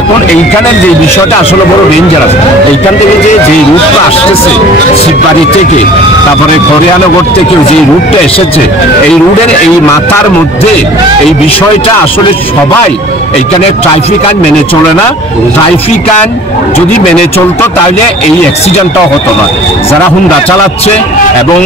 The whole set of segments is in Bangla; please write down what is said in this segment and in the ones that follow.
এখন এইখানের যে বিষয়টা আসলে বড় ডেঞ্জারাস। এইখান থেকে যে রুটটা আসতেছে শিববাড়ি থেকে, তারপরে খরিয়ানগর থেকে যে রুটটা এসেছে, এই রুটের এই মাথার মধ্যে এই বিষয়টা আসলে সবাই এইখানে ট্রাফিক আইন মেনে চলে না। ট্রাফিক আইন যদি মেনে চলতো তাহলে এই অ্যাক্সিডেন্টটাও হতো না। যারা হুন্ডা চালাচ্ছে এবং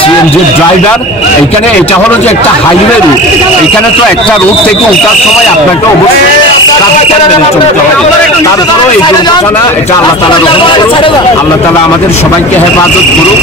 সিএনজির ড্রাইভার, এইখানে এটা হলো যে একটা হাইওয়ে রুট। এইখানে তো একটা রুট থেকে ওঠার সময় আপনাকে অবশ্যই ট্রাফিক আইন মেনে চলতে হবে। তারপরেও এই দুর্ঘটনা, এটা আল্লাহ তাআলা রহমত করুক, আল্লাহ তাআলা আমাদের সবাইকে হেফাজত করুক।